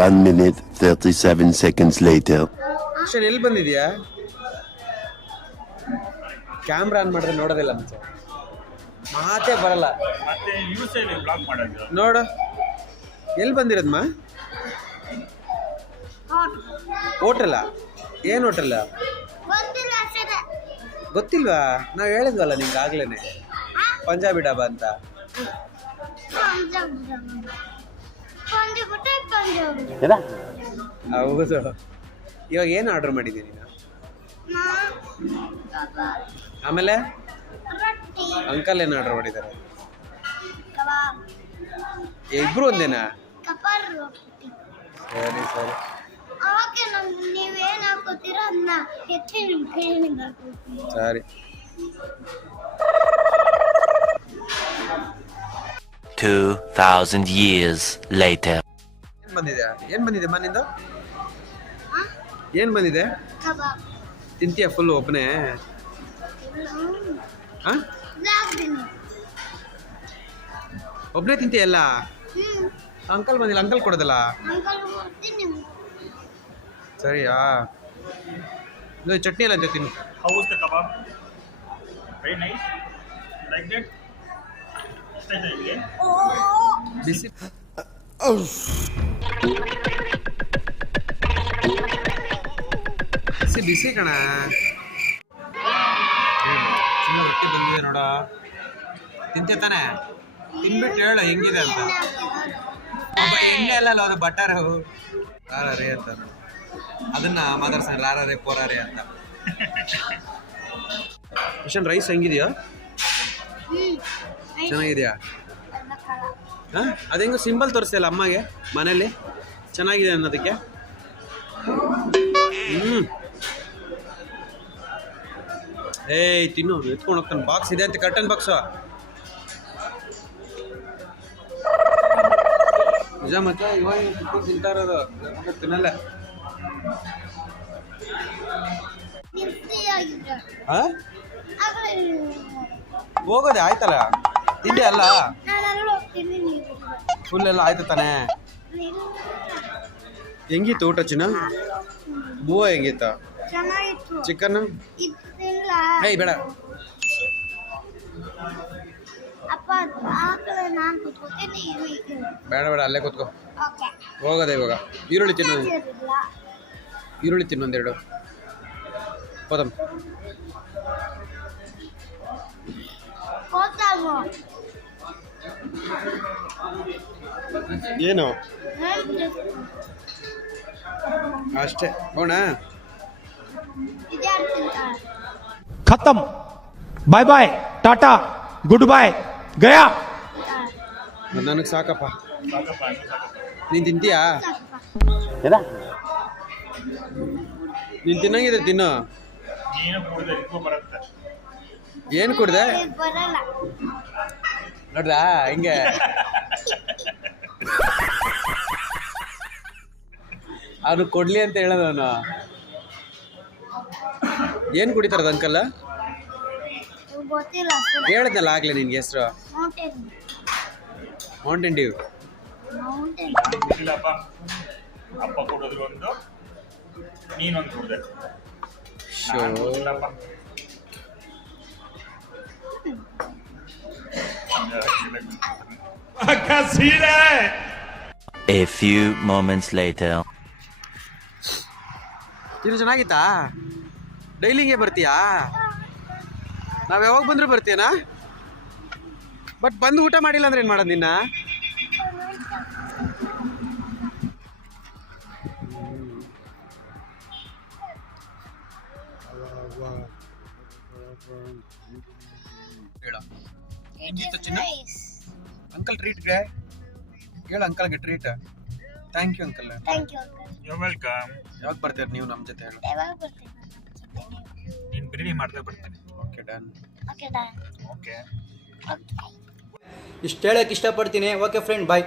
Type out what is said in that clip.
1 minute 37 seconds later. ಅಷ್ಟೇ ಎಲ್ಲಿ ಬಂದಿದ್ಯಾ? ಕ್ಯಾಮ್ರಾ ಆನ್ ಮಾಡಿದ್ರೆ ನೋಡೋದಿಲ್ಲ ಮುಂಚೆ ಮಾತೇ ಬರಲ್ಲ. ಮತ್ತೆ ನ್ಯೂಸ್ ಅಲ್ಲಿ ಬ್ಲಾಕ್ ಮಾಡೋದು ನೋಡು ಎಲ್ಲಿ ಬಂದಿರೋದಮ್ಮ? ಹೋಟೆಲ್ಲ? ಏನು ಹೋಟೆಲ್ಲ? ಗೊತ್ತಿಲ್ವಾ? ನಾವು ಹೇಳಿದ್ವಲ್ಲ ನಿಮ್ಗೆ ಆಗ್ಲೇನೆ ಪಂಜಾಬಿ ಡಾಬಾ ಅಂತ. ಹೌದು. ಇವಾಗ ಏನು ಆರ್ಡರ್ ಮಾಡಿದ್ದೀನಿ ನೀನು? ಆಮೇಲೆ ಅಂಕಲ್ ಏನು ಆರ್ಡರ್ ಮಾಡಿದ್ದಾರೆ? ಇಬ್ರು ಒಂದೇನಾ? ಸರಿ ಸರಿ. ಸರಿ. 2000 years later. ಏನ್ ಬಂದಿದೆ ಮನೆಯಿಂದ? ಏನ್ ಬಂದಿದೆ? ತಿಂತೀಯ ಫುಲ್ ಒಬ್ಬನೇ? ಒಬ್ಬನೇ ತಿಂತೀಯ ಎಲ್ಲ? ಅಂಕಲ್ ಬಂದಿಲ್ಲ, ಅಂಕಲ್ ಕೊಡೋದಲ್ಲ? ಸರಿಯಾ? ಇದು ಚಟ್ನಿ ಎಲ್ಲ ತಿನ್ನು. How was the kebab? Very nice. Like that? ಇಷ್ಟ ಆಯ್ತಾ ನಿಮಗೆ? ಬಿಸಿ ಬಿಸಿ ಬಿಸಿ ಕಣ. ಸುಮ್ಮನೆ ರೊಟ್ಟಿ ಬಂದಿದೆ ನೋಡ, ತಿಂತೆ ತಾನೆ? ತಿನ್ಬಿಟ್ಟು ಹೇಳು ಹೆಂಗಿದೆ ಅಂತ. ಎಣ್ಣೆ ಅಲ್ಲ ಅದು ಬಟರು. ರಾರೇ ಅಂತ ನೋಡು, ಅದನ್ನ ಮಾತಾಡ್ಸ ರಾರೇ ಪೋರಾರೆ ಅಂತ. ಕಿಶನ್ ರೈಸ್ ಹೆಂಗಿದೆಯಾ? ಚೆನ್ನಾಗಿದೆಯಾ? ಹಾಂ, ಅದು ಹೆಂಗೋ ಸಿಂಬಲ್ ತೋರಿಸ್ತಿಲ್ಲ ಅಮ್ಮಗೆ ಮನೇಲಿ ಚೆನ್ನಾಗಿದೆ ಅನ್ನೋದಕ್ಕೆ. ಏಯ್ ತಿನ್ನು, ಎತ್ಕೊಂಡು ಹೋಗ್ತಾನೆ. ಬಾಕ್ಸ್ ಇದೆ ಅಂತ, ಕರ್ಟನ್ ಬಾಕ್ಸು. ನಿಜ ಮತ್ತೆ ಇವಾಗ ಕುತ್ಕೊಂಡು ತಿಂತಾ ಇರೋದು, ತಿನ್ನಲ್ಲ. ಹಾಂ, ಹೋಗೋದೆ ಆಯ್ತಲ್ಲ, ತಿಂಡಿ ಅಲ್ಲ ಫುಲ್ ಎಲ್ಲ ಆಯ್ತು ತಾನೆ? ಹೆಂಗಿತ್ತು ಊಟ ಚಿನ್ನ? ಬೂವ ಹೆಂಗಿತ್ತ? ಚಿಕನ್? ಏಯ್ ಬೇಡ ಬೇಡ ಬೇಡ, ಅಲ್ಲೇ ಕೂತ್ಕೋ. ಹೋಗೋದೆ ಇವಾಗ. ಈರುಳ್ಳಿ ತಿನ್ನು, ಈರುಳ್ಳಿ ತಿನ್ನು ಒಂದೆರಡು. ಹೋದಮ್ಮ. ಏನು ಅಷ್ಟೇ ಹೋಣ. खत्म, bye bye, tata, good bye, गया. ನನಗೆ ಸಾಕಪ್ಪ. ನೀನು ತಿಂತೀಯಾ? ನೀನು ತಿನ್ನಂಗಿದ್ರೆ ತಿನ್ನು. ಏನು ಕುಡ್ದೆ ನೋಡ್ರಾ ಹಿಂಗೆ? ಅವನು ಕೊಡ್ಲಿ ಅಂತ ಹೇಳೋದು. ಅವನು ಏನು ಕುಡಿತಾರದ ಅಂಕಲ್? ಹೇಳಿದ್ನಲ್ಲ ಆಗ್ಲೇ ನಿನ್ಗೆ ಹೆಸರು. Mountain Dew. ಅಪ್ಪ ಕೊಡೋದ್ರು ಒಂದು, ನೀನೊಂದು ಕುಡ್ದೆ. A few moments later. ತಿನ್ನು. ಚೆನ್ನಾಗಿತ್ತಾ? ಡೈಲಿಂಗೆ ಬರ್ತೀಯಾ? ನಾವು ಯಾವಾಗ ಬಂದರೂ ಬರ್ತೀಯನಾ? ಬಟ್ ಬಂದು ಊಟ ಮಾಡಿಲ್ಲ ಅಂದ್ರೆ ಏನು ಮಾಡೋದು ನಿನ್ನ? ಹೇಳ ಹೆಂಗಿತ್ತು ಚಿನ್ನ? ಅಂಕಲ್ ಟ್ರೀಟ್ಗೆ ಹೇಳ, ಅಂಕಲ್ಗೆ treat. Thank you uncle. You welcome. ಯಾವಾಗ ಬರ್ತೀರಿ ನೀವು ನಮ್ಮ ಜೊತೆ? ಹೇಳು. ನೀನು ಬಿರಿಯಾನಿ ಮಾಡ್ದೆ ಬರ್ತೀನಿ. Okay done. ಓಕೆ. ಇಷ್ಟು ಹೇಳಕ್ಕೆ ಇಷ್ಟಪಡ್ತೀನಿ. ಓಕೆ ಫ್ರೆಂಡ್, ಬಾಯ್.